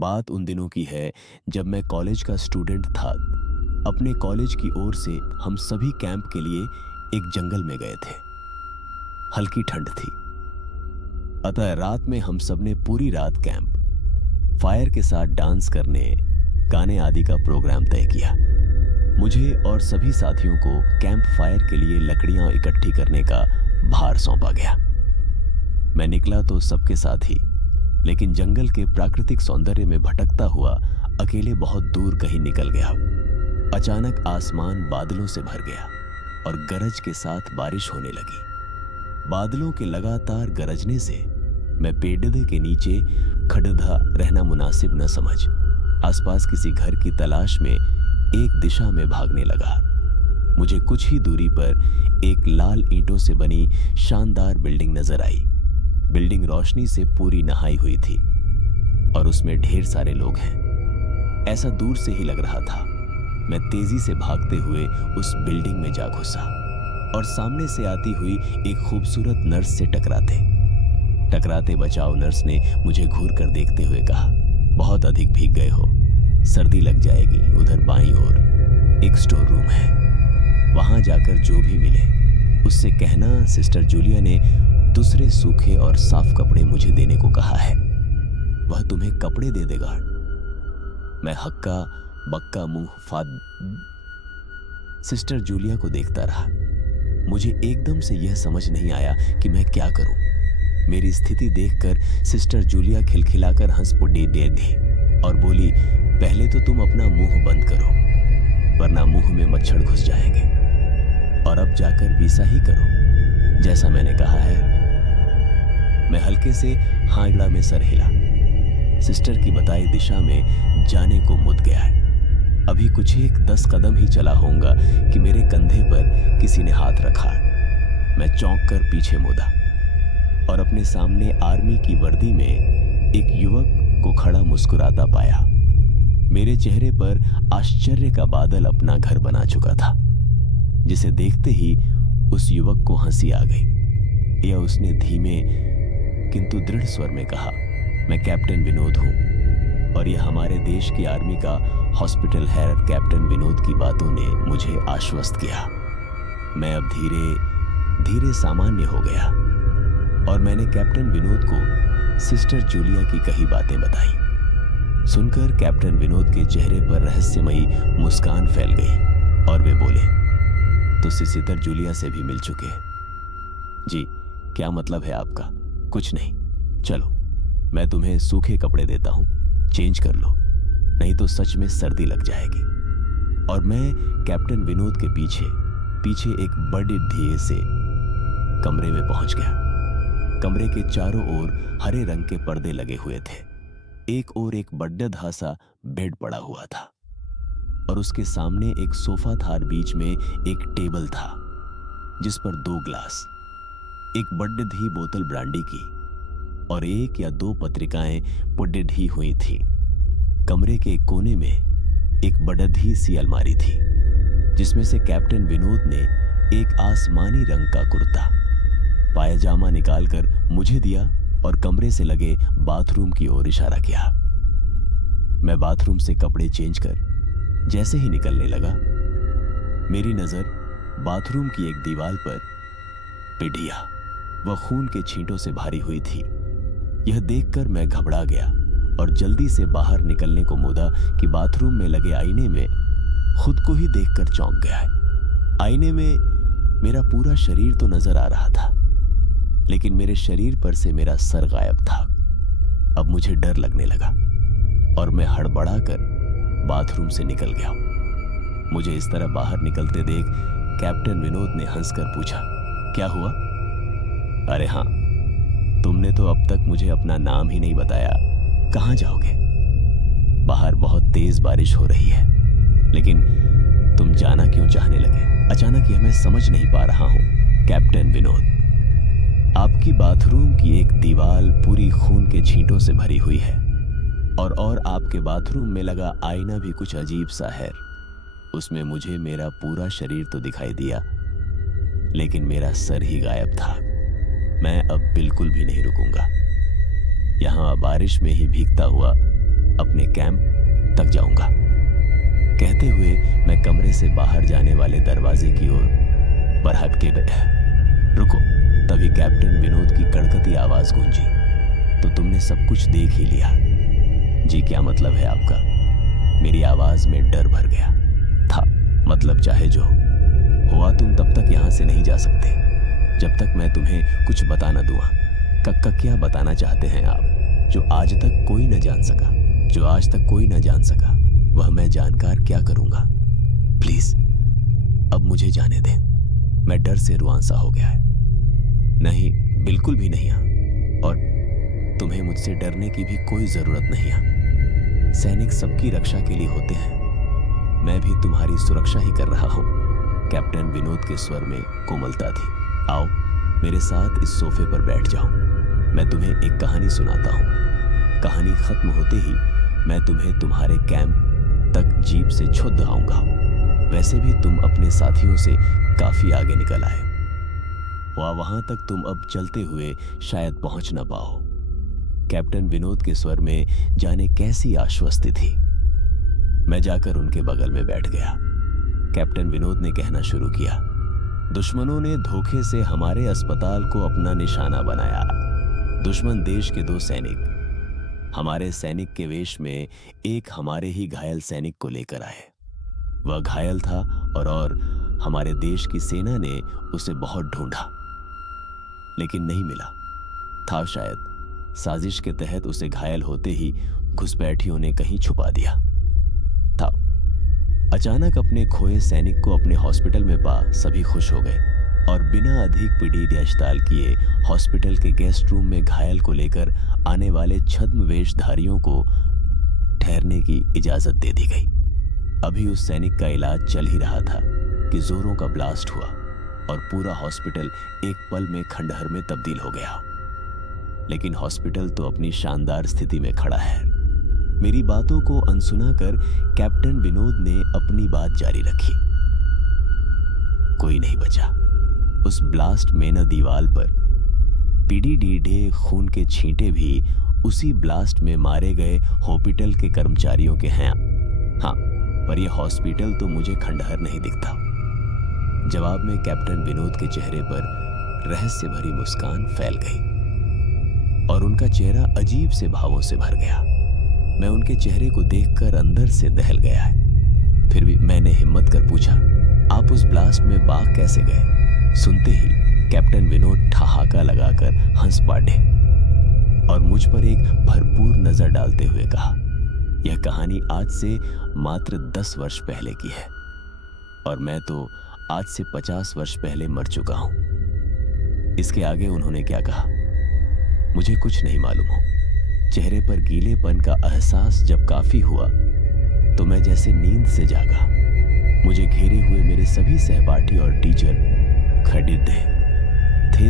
बात उन दिनों की है जब मैं कॉलेज का स्टूडेंट था। अपने कॉलेज की ओर से हम सभी कैंप के लिए एक जंगल में गए थे। हल्की ठंड थी, अतः रात में हम सबने पूरी रात कैंप फायर के साथ डांस करने, गाने आदि का प्रोग्राम तय किया। मुझे और सभी साथियों को कैंप फायर के लिए लकड़ियां इकट्ठी करने का भार सौंपा गया। मैं निकला तो सबके साथ ही, लेकिन जंगल के प्राकृतिक सौंदर्य में भटकता हुआ अकेले बहुत दूर कहीं निकल गया। अचानक आसमान बादलों से भर गया और गरज के साथ बारिश होने लगी। बादलों के लगातार गरजने से मैं पेड़ के नीचे खड़ा रहना मुनासिब न समझ आसपास किसी घर की तलाश में एक दिशा में भागने लगा। मुझे कुछ ही दूरी पर एक लाल ईंटों से बनी शानदार बिल्डिंग नजर आई। बिल्डिंग रोशनी से पूरी नहाई हुई थी और उसमें ढेर सारे लोग हैं, ऐसा दूर से ही लग रहा था। मैं तेजी से भागते हुए उस बिल्डिंग में जा घुसा और सामने से आती हुई एक खूबसूरत नर्स से टकराते बचाव नर्स ने मुझे घूर कर देखते हुए कहा, बहुत अधिक भीग गए हो, सर्दी लग जाएगी। उधर बाईं ओर एक स्टोर रूम है, वहां जाकर जो भी मिले उससे कहना सिस्टर जूलिया ने दूसरे सूखे और साफ कपड़े मुझे देने को कहा है। वह तुम्हें कपड़े दे देगा। मैं हक्का बक्का मुंह फाड़ सिस्टर जूलिया को देखता रहा। मुझे एकदम से यह समझ नहीं आया कि मैं क्या करूं। मेरी स्थिति देखकर सिस्टर जूलिया खिलखिलाकर हंस पुड़ी दे दी और बोली, पहले तो तुम अपना मुंह बंद करो, वरना मुंह में मच्छर घुस जाएंगे, और अब जाकर वैसा ही करो जैसा मैंने कहा है। मैं हल्के से हांगड़ा में सर हिला। सिस्टर की बताई दिशा में जाने को मुद गया है। अभी कुछ एक 10 कदम ही चला होऊंगा कि मेरे कंधे पर किसी ने हाथ रखा। मैं चौंक कर पीछे मुड़ा और अपने सामने आर्मी की वर्दी में एक युवक को खड़ा मुस्कुराता पाया। मेरे चेहरे पर आश्चर्य का बादल अपना घर बना चुका था, जिसे देखते ही उस युवक को हंसी आ गई। यह उसने धीमे किंतु दृढ़ स्वर में कहा, मैं कैप्टन विनोद हूं और यह हमारे देश की आर्मी का हॉस्पिटल है। कैप्टन विनोद की बातों ने मुझे आश्वस्त किया। मैं अब धीरे धीरे सामान्य हो गया और मैंने कैप्टन विनोद को सिस्टर जूलिया की कही बातें बताई। सुनकर कैप्टन विनोद के चेहरे पर रहस्यमयी मुस्कान फैल गई और वे बोले, तो सिस्टर जूलिया से भी मिल चुके हैं? जी, क्या मतलब है आपका? कुछ नहीं, चलो मैं तुम्हें सूखे कपड़े देता हूं, चेंज कर लो, नहीं तो सच में सर्दी लग जाएगी। और मैं कैप्टन विनोद के पीछे एक बड़े ढिए से कमरे में पहुंच गया। कमरे के चारों ओर हरे रंग के पर्दे लगे हुए थे। एक ओर एक बड्ढा सा बेड पड़ा हुआ था और उसके सामने एक सोफा था। बीच में एक टेबल था जिस पर 2 ग्लास, एक बड्ढी बोतल ब्रांडी की और 1 या 2 पत्रिकाएं पुड्ढी हुई थी। कमरे के एक कोने में एक बड़ी सी अलमारी थी जिसमें से कैप्टन विनोद ने एक आसमानी रंग का कुर्ता पायजामा निकालकर मुझे दिया और कमरे से लगे बाथरूम की ओर इशारा किया। मैं बाथरूम से कपड़े चेंज कर जैसे ही निकलने लगा, मेरी नजर बाथरूम की एक दीवार पर पिढ़िया वह खून के छींटों से भरी हुई थी। यह देखकर मैं घबरा गया और जल्दी से बाहर निकलने को मुड़ा कि बाथरूम में लगे आईने में खुद को ही देखकर चौंक गया। आईने में मेरा पूरा शरीर तो नजर आ रहा था, लेकिन मेरे शरीर पर से मेरा सर गायब था। अब मुझे डर लगने लगा और मैं हड़बड़ाकर बाथरूम से निकल गया। मुझे इस तरह बाहर निकलते देख कैप्टन विनोद ने हंसकर पूछा, क्या हुआ? अरे हाँ, तुमने तो अब तक मुझे अपना नाम ही नहीं बताया, कहां जाओगे? बाहर बहुत तेज बारिश हो रही है, लेकिन तुम जाना क्यों चाहने लगे? अचानक यह मैं समझ नहीं पा रहा हूं कैप्टन विनोद। आपकी बाथरूम की एक दीवार पूरी खून के छींटों से भरी हुई है और आपके बाथरूम में लगा आईना भी कुछ अजीब सा है। उसमें मुझे मेरा पूरा शरीर तो दिखाई दिया, लेकिन मेरा सर ही गायब था। मैं अब बिल्कुल भी नहीं रुकूंगा। यहां बारिश में ही भीगता हुआ अपने कैंप तक जाऊंगा। कहते हुए मैं कमरे से बाहर जाने वाले दरवाजे की ओर बढ़त के रुको। तभी कैप्टन विनोद की कड़कती आवाज गूंजी। तो तुमने सब कुछ देख ही लिया? जी क्या मतलब है आपका? मेरी आवाज में डर भर गया था। मतलब चाहे जो हुआ, तुम तब तक यहां से नहीं जा सकते जब तक मैं तुम्हें कुछ बता न दूंगा। कक्का क्या बताना चाहते हैं आप, जो आज तक कोई न जान सका? जो आज तक कोई न जान सका वह मैं जानकर क्या करूंगा? प्लीज अब मुझे जाने दें। मैं डर से रुआंसा हो गया है। नहीं, बिल्कुल भी नहीं। और तुम्हें मुझसे डरने की भी कोई जरूरत नहीं है। सैनिक सबकी रक्षा के लिए होते हैं। मैं भी तुम्हारी सुरक्षा ही कर रहा हूं। कैप्टन विनोद के स्वर में कोमलता थी। आओ मेरे साथ इस सोफे पर बैठ जाओ। मैं तुम्हें एक कहानी सुनाता हूं। कहानी खत्म होते ही मैं तुम्हें तुम्हारे कैंप तक जीप से छुड़ आऊंगा। वैसे भी तुम अपने साथियों से काफी आगे निकल आए। वहां तक तुम अब चलते हुए शायद पहुंच ना पाओ। कैप्टन विनोद के स्वर में जाने कैसी आश्वस्ति थी। मैं जाकर उनके बगल में बैठ गया। कैप्टन विनोद ने कहना शुरू किया। दुश्मनों ने धोखे से हमारे अस्पताल को अपना निशाना बनाया। दुश्मन देश के 2 सैनिक हमारे सैनिक के वेश में एक हमारे ही घायल सैनिक को लेकर आए। वह घायल था और हमारे देश की सेना ने उसे बहुत ढूंढा लेकिन नहीं मिला था। शायद साजिश के तहत उसे घायल होते ही घुसपैठियों ने कहीं छुपा दिया था। अचानक अपने खोए सैनिक को अपने हॉस्पिटल में पा सभी खुश हो गए और बिना अधिक पिड़ीदयाश्ताल किए हॉस्पिटल के गेस्ट रूम में घायल को लेकर आने वाले छद्म वेशधारियों को ठहरने की इजाजत दे दी गई। अभी उस सैनिक का इलाज चल ही रहा था कि जोरों का ब्लास्ट हुआ और पूरा हॉस्पिटल एक पल में खंडहर में तब्दील हो गया। लेकिन हॉस्पिटल तो अपनी शानदार स्थिति में खड़ा है। मेरी बातों को अनसुना कर कैप्टन विनोद ने अपनी बात जारी रखी। कोई नहीं बचा। उस ब्लास्ट में न दीवार पर पीढ़े खून के छींटे भी उसी ब्लास्ट में मारे गए हॉस्पिटल के कर्मचारियों के हैं। हाँ, पर यह हॉस्पिटल तो मुझे खंडहर नहीं दिखता। जवाब में कैप्टन विनोद के चेहरे पर रहस्य भरी मुस्कान फैल गई और उनका चेहरा अजीब से भावों से भर गया। मैं उनके चेहरे को देखकर अंदर से दहल गया है। फिर भी मैंने हिम्मत कर पूछा, आप उस ब्लास्ट में बाग कैसे गए? सुनते ही कैप्टन विनोद ठहाका लगाकर हंस पड़े और मुझ पर एक भरपूर नजर डालते हुए कहा, यह कहानी आज से मात्र 10 वर्ष पहले की है और मैं तो आज से 50 वर्ष पहले मर चुका हूं। इसके आगे उन्होंने क्या कहा मुझे कुछ नहीं मालूम हो। चेहरे पर गीलेपन का एहसास जब काफी हुआ तो मैं जैसे नींद से जागा। मुझे घेरे हुए मेरे सभी सहपाठी और टीचर खड़े थे।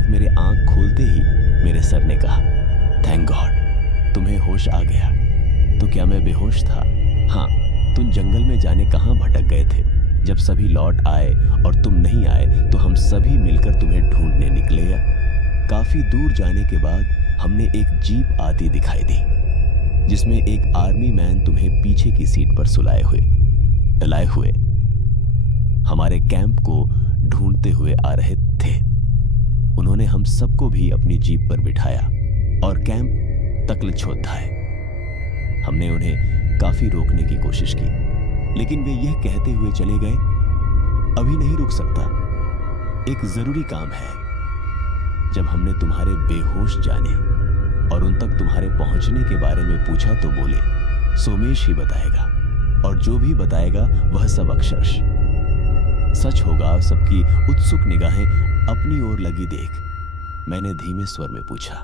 मेरे आंख खोलते ही मेरे सर ने कहा, थैंक गॉड तुम्हें होश आ गया। तो क्या मैं बेहोश था? हाँ, तुम जंगल में जाने कहां भटक गए थे। जब सभी लौट आए और तुम नहीं आए तो हम सभी मिलकर तुम्हें ढूंढने निकले। काफी दूर जाने के बाद हमने एक जीप आती दिखाई दी जिसमें एक आर्मी मैन तुम्हें पीछे की सीट पर सुलाए हुए हमारे कैंप को ढूंढते हुए आ रहे थे। उन्होंने हम सबको भी अपनी जीप पर बिठाया और कैंप तक छोड़ाए। हमने उन्हें काफी रोकने की कोशिश की लेकिन वे यह कहते हुए चले गए, अभी नहीं रुक सकता, एक जरूरी काम है। जब हमने तुम्हारे बेहोश जाने और उन तक तुम्हारे पहुंचने के बारे में पूछा तो बोले सोमेश ही बताएगा और जो भी बताएगा वह सब अक्षरश सच होगा। सबकी उत्सुक निगाहें अपनी ओर लगी देख मैंने धीमे स्वर में पूछा,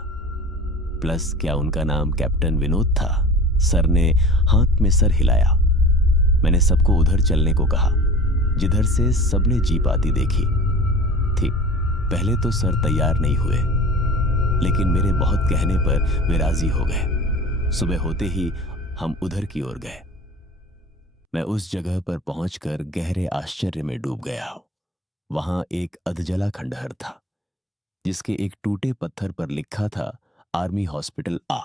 प्लस क्या उनका नाम कैप्टन विनोद था? सर ने हाथ में सर हिलाया। मैंने सबको उधर चलने को कहा जिधर से सबने जीप आती देखी थी। पहले तो सर तैयार नहीं हुए लेकिन मेरे बहुत कहने पर वे राजी हो गए। सुबह होते ही हम उधर की ओर गए। मैं उस जगह पर पहुंचकर गहरे आश्चर्य में डूब गया। वहां एक अधजला खंडहर था जिसके एक टूटे पत्थर पर लिखा था आर्मी हॉस्पिटल आ।